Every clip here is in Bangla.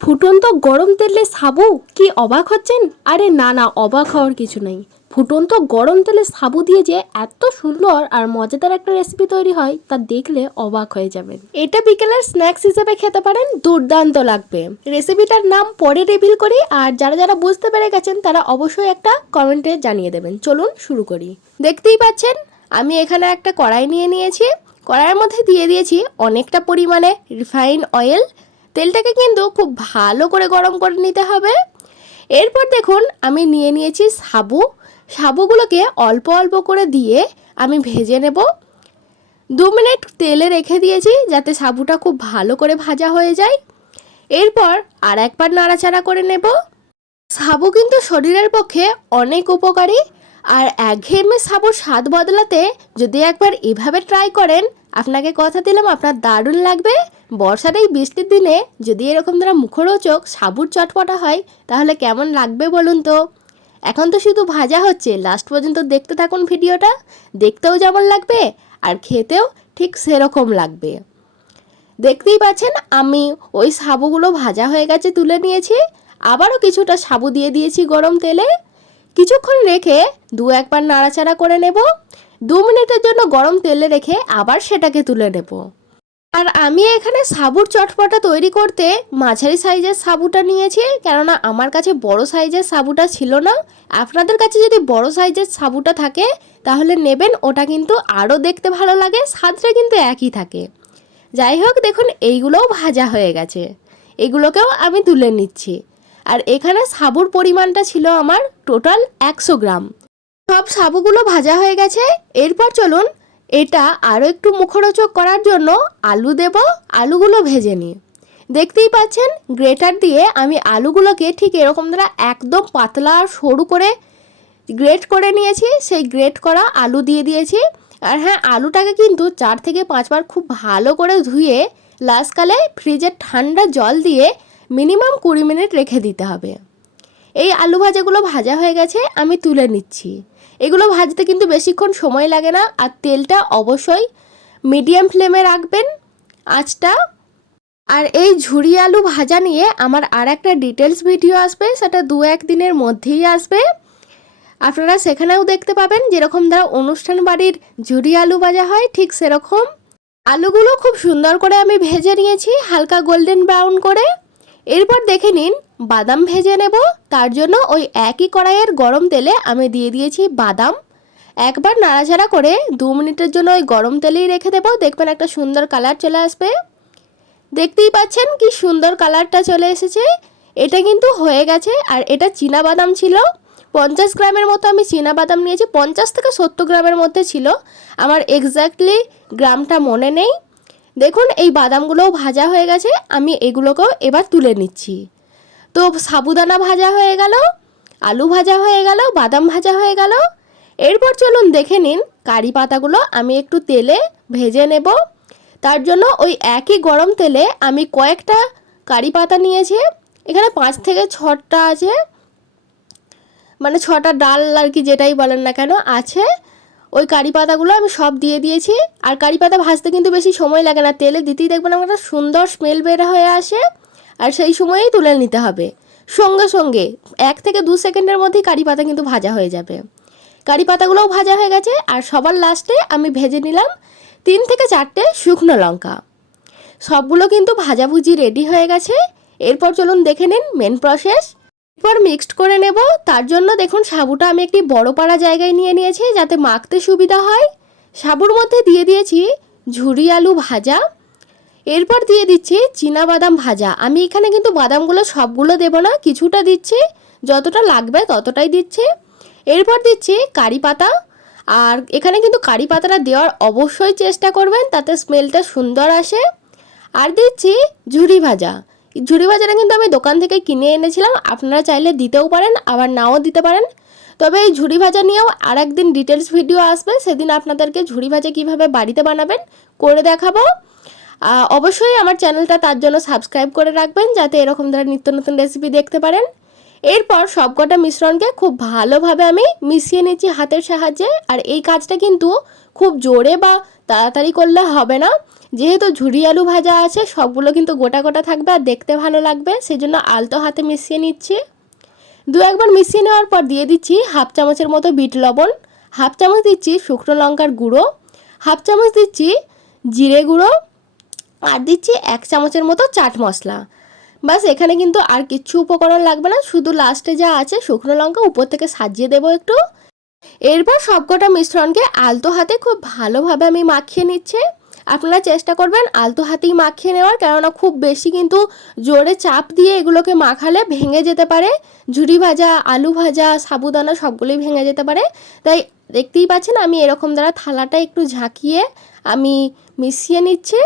ফুটন্ত গরম তেলে সাবু? কি অবাক হচ্ছেন? আরে না না, অবাক হওয়ার কিছু নেই। ফুটন্ত গরম তেলে সাবু দিয়ে যে এত সুন্দর আর মজাদার একটা রেসিপি তৈরি হয়, তা দেখলে অবাক হয়ে যাবেন। এটা বিকেলের স্ন্যাক্স হিসেবে খেতে পারেন, দুর্দান্ত লাগবে। রেসিপিটার নাম পরে রিভিল করি, আর যারা যারা বুঝতে পেরে গেছেন, তারা অবশ্যই একটা কমেন্টে জানিয়ে দেবেন। চলুন শুরু করি। দেখতেই পাচ্ছেন, আমি এখানে একটা কড়াই নিয়ে নিয়েছি। কড়াইয়ের মধ্যে দিয়ে দিয়েছি অনেকটা পরিমাণে রিফাইন অয়েল তেলটাকে কিন্তু খুব ভালো করে গরম করে নিতে হবে। এরপর দেখুন, আমি নিয়ে নিয়েছি সাবু। সাবুগুলোকে অল্প অল্প করে দিয়ে আমি ভেজে নেব। দু মিনিট তেলে রেখে দিয়েছি যাতে সাবুটা খুব ভালো করে ভাজা হয়ে যায়। এরপর আর একবার নাড়াচাড়া করে নেব। সাবু কিন্তু শরীরের পক্ষে অনেক উপকারী। আর একঘেয়েমে সাবুর স্বাদ বদলাতে যদি একবার এভাবে ট্রাই করেন, আপনাকে কথা দিলাম, আপনার দারুণ লাগবে। বর্ষার এই বৃষ্টির দিনে যদি এরকম দ্বারা মুখরোচক সাবুর চটপটা হয়, তাহলে কেমন লাগবে বলুন তো? এখন তো শুধু ভাজা হচ্ছে লাস্ট পর্যন্ত দেখতে থাকুন ভিডিওটা, দেখতেও যেমন লাগবে আর খেতেও ঠিক সেরকম লাগবে। দেখতেই পাচ্ছেন, আমি ওই সাবুগুলো ভাজা হয়ে গেছে তুলে নিয়েছি, আবারও কিছুটা সাবু দিয়ে দিয়েছি গরম তেলে। কিছুক্ষণ রেখে দু একবার নাড়াচাড়া করে নেব, দু মিনিটের জন্য গরম তেলে রেখে আবার সেটাকে তুলে নেব। আর আমি এখানে সাবুর চটপটা তৈরি করতে মাঝারি সাইজের সাবুটা নিয়েছি, কেননা আমার কাছে বড় সাইজের সাবুটা ছিল না। আপনাদের কাছে যদি বড় সাইজের সাবুটা থাকে, তাহলে নেবেন, ওটা কিন্তু আরও দেখতে ভালো লাগে, স্বাদটা কিন্তু একই থাকে। যাই হোক, দেখুন, এইগুলোও ভাজা হয়ে গেছে। এগুলোকেও আমি তুলে নিচ্ছি। আর এখানে সাবুর পরিমাণটা ছিল আমার টোটাল একশো গ্রাম। সব সাবুগুলো ভাজা হয়ে গেছে। এরপর চলুন এটা আরও একটু মুখরোচক করার জন্য আলু দেব, আলুগুলো ভেজে নিই। দেখতেই পাচ্ছেন, গ্রেটার দিয়ে আমি আলুগুলোকে ঠিক এরকম দ্বারা একদম পাতলা আর সরু করে গ্রেট করে নিয়েছি, সেই গ্রেট করা আলু দিয়ে দিয়েছি। আর হ্যাঁ আলুটাকে কিন্তু চার থেকে পাঁচবার খুব ভালো করে ধুয়ে লাস্টকালে ফ্রিজের ঠান্ডা জল দিয়ে মিনিমাম কুড়ি মিনিট রেখে দিতে হবে। এই আলু ভাজাগুলো ভাজা হয়ে গেছে, আমি তুলে নিচ্ছি। এগুলো ভাজতে কিন্তু বেশিক্ষণ সময় লাগে না। আর তেলটা অবশ্যই মিডিয়াম ফ্লেমে রাখবেন আঁচটা। আর এই ঝুরি আলু ভাজা নিয়ে আমার আর একটা ডিটেলস ভিডিও আসবে, সেটা দু এক দিনের মধ্যেই আসবে। আপনারা সেখানেও দেখতে পাবেন যেরকম দ্বারা অনুষ্ঠান বাড়ির ঝুরি আলু ভাজা হয়, ঠিক সেরকম। আলুগুলো খুব সুন্দর করে আমি ভেজে নিয়েছি, হালকা গোল্ডেন ব্রাউন করে। এরপর দেখে নিন, বাদাম ভেজে নেব, তার জন্য ওই একই কড়াইয়ের গরম তেলে আমি দিয়ে দিয়েছি বাদাম। একবার নাড়াচাড়া করে দু মিনিটের জন্য ওই গরম তেলেই রেখে দেবো, দেখবেন একটা সুন্দর কালার চলে আসবে। দেখতেই পাচ্ছেন কি সুন্দর কালারটা চলে এসেছে। এটা কিন্তু হয়ে গেছে, আর এটা চীনা বাদাম ছিল। পঞ্চাশ গ্রামের মতো আমি চীনা বাদাম নিয়েছি, পঞ্চাশ থেকে সত্তর গ্রামের মধ্যে ছিল। আমার এক্স্যাক্টলি গ্রামটা মনে নেই। দেখুন, এই বাদামগুলোও ভাজা হয়ে গেছে, আমি এগুলোকেও এবার তুলে নিচ্ছি। তো সাবুদানা ভাজা হয়ে গেল, আলু ভাজা হয়ে গেল, বাদাম ভাজা হয়ে গেল। এরপর চলুন দেখে নিন, কারি পাতাগুলো আমি একটু তেলে ভেজে নেব। তার জন্য ওই একই গরম তেলে আমি কয়েকটা কারি পাতা নিয়েছি, এখানে পাঁচ থেকে ছটা আছে। মানে ছটা ডাল আর কি যেটাই বলেন না কেন, আছে। ওই কারি পাতাগুলো আমি সব দিয়ে দিয়েছি। আর কারি পাতা ভাজতে কিন্তু বেশি সময় লাগে না। তেলে দিতেই দেখবেন আমার একটা সুন্দর স্মেল বের হয়ে আসে। আর সেই সময়েই তুলে নিতে হবে। সঙ্গে সঙ্গে এক থেকে দু সেকেন্ডের মধ্যেই কারি পাতা কিন্তু ভাজা হয়ে যাবে। কারি পাতাগুলোও ভাজা হয়ে গেছে। আর সবার লাস্টে আমি ভেজে নিলাম তিন থেকে চারটে শুকনো লঙ্কা। সবগুলো কিন্তু ভাজাভুজি রেডি হয়ে গেছে। এরপর চলুন দেখে নিন মেন প্রসেস এরপর মিক্সড করে নেব। তার জন্য দেখুন, সাবুটা আমি একটি বড় পাড়া জায়গায় নিয়ে নিয়েছি যাতে মাখতে সুবিধা হয়। সাবুর মধ্যে দিয়ে দিয়েছি ঝুরি আলু ভাজা। এরপর দিয়ে দিচ্ছি চীনা বাদাম ভাজা। আমি এখানে কিন্তু বাদামগুলো সবগুলো দেব না, কিছুটা দিচ্ছি, যতটা লাগবে ততটাই দিচ্ছে। এরপর দিচ্ছি কারি পাতা। আর এখানে কিন্তু কারি পাতাটা দেওয়ার অবশ্যই চেষ্টা করবেন, তাতে স্মেলটা সুন্দর আসে। আর দিচ্ছি ঝুরি ভাজা। ঝুরি বাজারে কিন্তু আমি দোকান থেকে কিনে এনেছিলাম। আপনারা চাইলে দিতেও পারেন, আবার নাও দিতে পারেন। তবে এই ঝুড়ি ভাজা নিয়েও আর একদিন ডিটেলস ভিডিও আসবে। সেদিন আপনাদেরকে ঝুড়ি ভাজা কীভাবে বাড়িতে বানাবেন করে দেখাবো। অবশ্যই আমার চ্যানেলটা তার জন্য সাবস্ক্রাইব করে রাখবেন, যাতে এরকম ধরনের নিত্য নতুন রেসিপি দেখতে পারেন। এরপর সবকটা মিশ্রণকে খুব ভালোভাবে আমি মিশিয়ে নিচ্ছি হাতের সাহায্যে। আর এই কাজটা কিন্তু খুব জোরে বা তাড়াতাড়ি করলে হবে না। যেহেতু ঝুড়ি আলু ভাজা আছে, সবগুলো কিন্তু গোটা গোটা থাকবে আর দেখতে ভালো লাগবে, সেজন্য আলতো হাতে মিশিয়ে নিচ্ছি। দু একবার মিশিয়ে নেওয়ার পর দিয়ে দিচ্ছি হাফ চামচের মতো বিট লবণ, হাফ চামচ দিচ্ছি শুকনো লঙ্কার গুঁড়ো, হাফ চামচ দিচ্ছি জিরে গুঁড়ো, আর দিচ্ছি এক চামচের মতো চাট মশলা। বাস, এখানে কিন্তু আর কিচ্ছু উপকরণ লাগবে না, শুধু লাস্টে যা আছে শুকনো লঙ্কা উপর থেকে সাজিয়ে দেবো একটু। এরপর সবকটা মিশ্রণকে আলতো হাতে খুব ভালোভাবে আমি মাখিয়ে নিচ্ছি। আপনারা চেষ্টা করবেন আলতো হাতেই মাখিয়ে নেওয়ার, কেননা খুব বেশি কিন্তু জোরে চাপ দিয়ে এগুলোকে মাখালে ভেঙে যেতে পারে। ঝুড়ি ভাজা, আলু ভাজা, সাবুদানা সবগুলোই ভেঙে যেতে পারে। তাই দেখতেই পাচ্ছেন আমি এরকম দ্বারা থালাটা একটু ঝাঁকিয়ে আমি মিশিয়ে নিচ্ছি।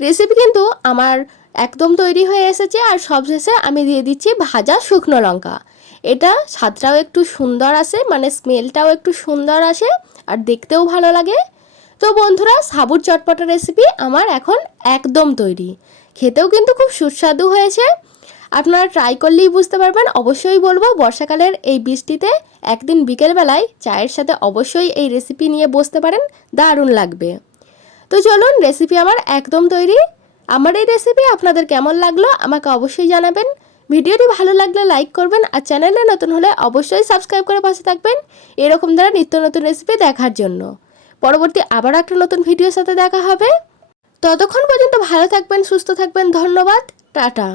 রেসিপি কিন্তু আমার একদম তৈরি হয়ে এসেছে আর সবশেষে আমি দিয়ে দিচ্ছি ভাজা শুকনো লঙ্কা। এটা স্বাদটাও একটু সুন্দর আসে মানে স্মেলটাও একটু সুন্দর আসে আর দেখতেও ভালো লাগে। তো বন্ধুরা, সাবুর চটপটা রেসিপি আমার এখন একদম তৈরি। খেতেও কিন্তু খুব সুস্বাদু হয়েছে। আপনারা ট্রাই করলেই বুঝতে পারবেন। অবশ্যই বলব, বর্ষাকালের এই বৃষ্টিতে একদিন বিকেলবেলায় চায়ের সাথে অবশ্যই এই রেসিপি নিয়ে বসতে পারেন। দারুণ লাগবে। তো চলুন রেসিপি আমার একদম তৈরি। আমার এই রেসিপি আপনাদের কেমন লাগল আমাকে অবশ্যই জানাবেন। ভিডিওটি ভালো লাগলে লাইক করবেন আর চ্যানেলে নতুন হলে অবশ্যই সাবস্ক্রাইব করে পাশে থাকবেন এরকম দ্বারা নিত্য নতুন রেসিপি দেখার জন্য। পরবর্তী আবার একটা নতুন ভিডিওর সাথে দেখা হবে। ততক্ষণ পর্যন্ত ভালো থাকবেন, সুস্থ থাকবেন, ধন্যবাদ, টাটা।